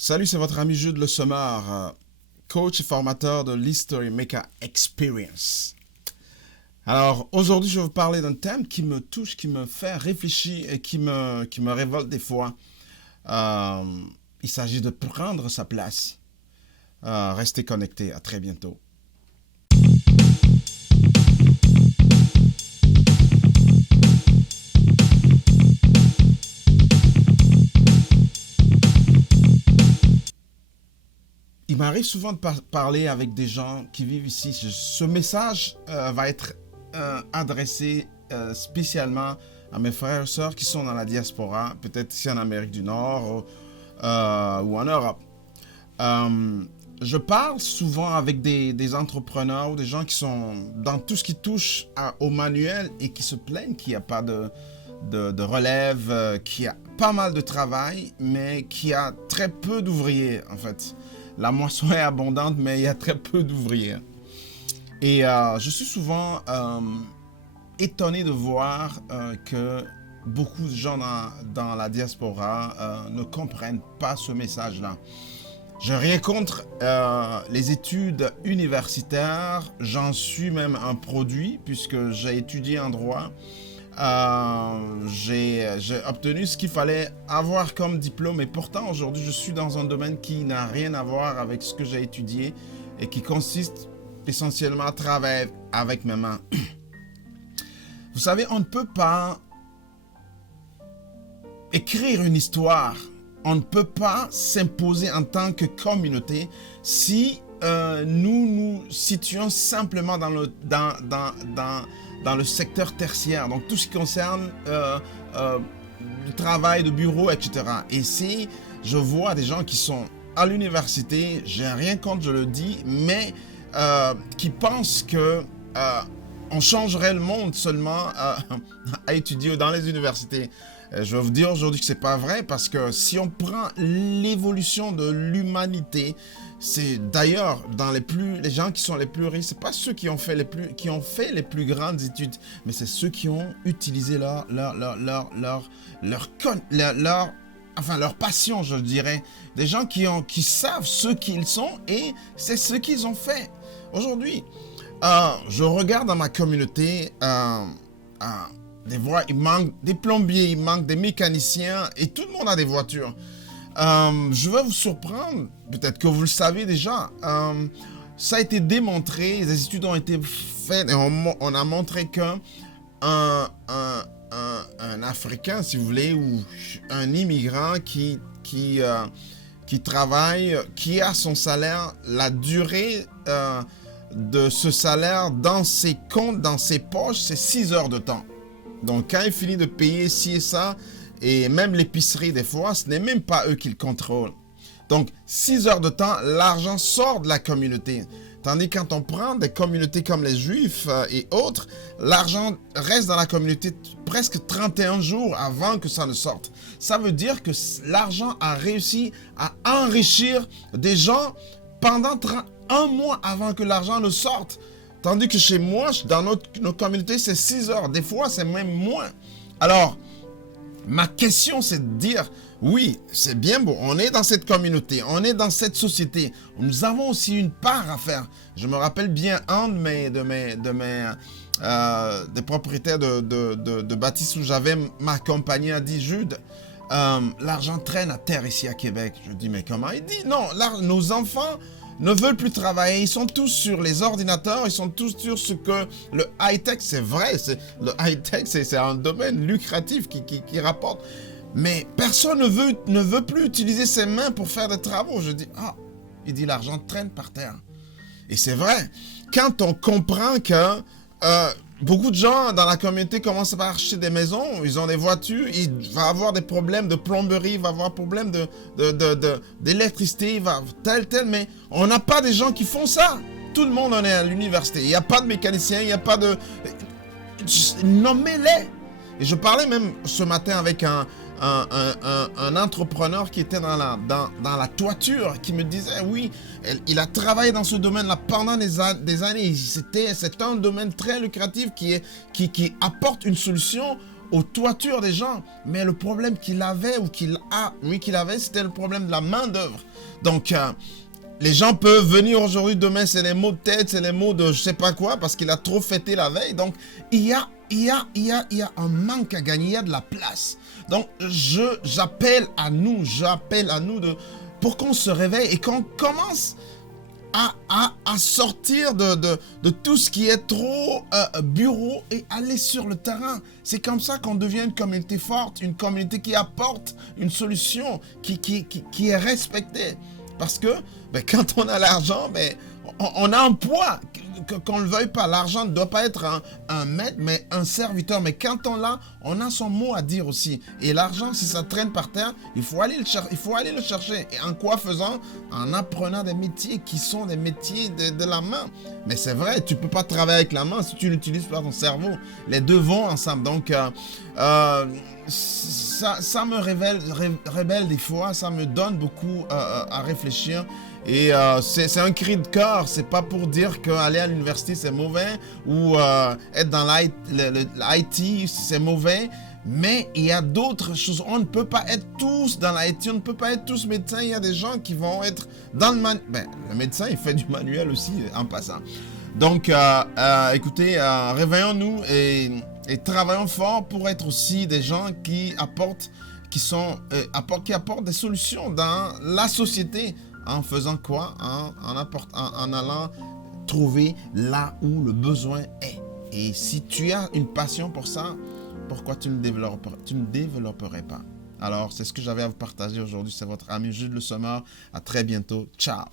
Salut, c'est votre ami Jude Le Sommard, coach et formateur de l'History Maker Experience. Alors, aujourd'hui, je vais vous parler d'un thème qui me touche, qui me fait réfléchir et qui me révolte des fois. Il s'agit de prendre sa place. Restez connectés, à très bientôt. Il m'arrive souvent de parler avec des gens qui vivent ici. Ce message va être adressé spécialement à mes frères et sœurs qui sont dans la diaspora, peut-être ici en Amérique du Nord ou en Europe. Je parle souvent avec des entrepreneurs ou des gens qui sont dans tout ce qui touche au manuel et qui se plaignent qu'il n'y a pas de relève, qu'il y a pas mal de travail, mais qu'il y a très peu d'ouvriers en fait. La moisson est abondante, mais il y a très peu d'ouvriers. Et je suis souvent étonné de voir que beaucoup de gens dans la diaspora ne comprennent pas ce message-là. Je n'ai rien contre les études universitaires. J'en suis même un produit puisque j'ai étudié en droit. J'ai obtenu ce qu'il fallait avoir comme diplôme et pourtant aujourd'hui je suis dans un domaine qui n'a rien à voir avec ce que j'ai étudié et qui consiste essentiellement à travailler avec mes mains. Vous savez, on ne peut pas écrire une histoire, on ne peut pas s'imposer en tant que communauté si nous nous situons simplement dans le secteur tertiaire, donc tout ce qui concerne le travail de bureau, etc. Et si je vois des gens qui sont à l'université, j'ai rien contre, je le dis, mais qui pensent que on changerait le monde seulement à étudier dans les universités. Je vais vous dire aujourd'hui que c'est pas vrai parce que si on prend l'évolution de l'humanité, c'est d'ailleurs dans les gens qui sont les plus riches, c'est pas ceux qui ont fait les plus grandes études, mais c'est ceux qui ont utilisé leur passion, je dirais. Des gens qui savent ce qu'ils sont et c'est ce qu'ils ont fait. Aujourd'hui, je regarde dans ma communauté, il manque des plombiers, il manque des mécaniciens et tout le monde a des voitures. Je vais vous surprendre, peut-être que vous le savez déjà, ça a été démontré, les études ont été faites et on a montré qu'un Africain, si vous voulez, ou un immigrant qui travaille, qui a son salaire, la durée de ce salaire dans ses comptes, dans ses poches, c'est 6 heures de temps. Donc quand il finit de payer ci et ça, et même l'épicerie des fois, ce n'est même pas eux qui le contrôlent. Donc 6 heures de temps, l'argent sort de la communauté. Tandis que quand on prend des communautés comme les Juifs et autres, l'argent reste dans la communauté presque 31 jours avant que ça ne sorte. Ça veut dire que l'argent a réussi à enrichir des gens pendant un mois avant que l'argent ne sorte. Tandis que chez moi, dans nos communautés, c'est 6 heures. Des fois, c'est même moins. Alors, ma question, c'est de dire, oui, c'est bien beau, on est dans cette communauté, on est dans cette société. Nous avons aussi une part à faire. Je me rappelle bien un des propriétaires de bâtisses où j'avais ma compagnie a dit, Jude, l'argent traîne à terre ici à Québec. Je dis, mais comment? Il dit, non, nos enfants ne veulent plus travailler, ils sont tous sur les ordinateurs, ils sont tous sur ce que le high-tech, c'est vrai, le high-tech, c'est un domaine lucratif qui rapporte, mais personne ne veut plus utiliser ses mains pour faire des travaux. Je dis, il dit l'argent traîne par terre. Et c'est vrai, quand on comprend que beaucoup de gens dans la communauté commencent à acheter des maisons, ils ont des voitures, il va avoir des problèmes de plomberie, il va avoir des problèmes d'électricité, tel, mais on n'a pas des gens qui font ça. Tout le monde en est à l'université. Il n'y a pas de mécanicien, il n'y a pas de... Nommez-les. Et je parlais même ce matin avec un entrepreneur qui était dans la toiture, qui me disait, oui, il a travaillé dans ce domaine-là pendant des années. C'est un domaine très lucratif qui apporte une solution aux toitures des gens. Mais le problème qu'il avait, ou qu'il a, oui, qu'il avait, c'était le problème de la main-d'œuvre. Donc, les gens peuvent venir aujourd'hui, demain, c'est les maux de tête, c'est les maux de je sais pas quoi, parce qu'il a trop fêté la veille. Donc, il y a un manque à gagner, il y a de la place. Donc, j'appelle à nous pour qu'on se réveille et qu'on commence à sortir de tout ce qui est trop bureau et aller sur le terrain. C'est comme ça qu'on devient une communauté forte, une communauté qui apporte une solution, qui est respectée. Parce que quand on a l'argent, on a un poids. Qu'on ne le veuille pas, l'argent ne doit pas être un maître, mais un serviteur. Mais quand on l'a, on a son mot à dire aussi. Et l'argent, si ça traîne par terre, il faut aller le chercher. Et en quoi faisant? En apprenant des métiers qui sont des métiers de la main. Mais c'est vrai, tu ne peux pas travailler avec la main si tu n'utilises pas ton cerveau. Les deux vont ensemble. Donc, ça me révèle des fois, ça me donne beaucoup à réfléchir. Et c'est un cri de cœur, c'est pas pour dire qu'aller à l'université c'est mauvais ou être dans l'IT c'est mauvais, mais il y a d'autres choses. On ne peut pas être tous dans l'IT, on ne peut pas être tous médecins. Il y a des gens qui vont être dans le manuel. Le médecin il fait du manuel aussi en passant. Donc écoutez, réveillons-nous et travaillons fort pour être aussi des gens qui apportent, qui apportent des solutions dans la société. En faisant quoi? En allant trouver là où le besoin est. Et si tu as une passion pour ça, pourquoi tu ne développerais pas? Alors, c'est ce que j'avais à vous partager aujourd'hui. C'est votre ami Jules Le Sommer. À très bientôt. Ciao!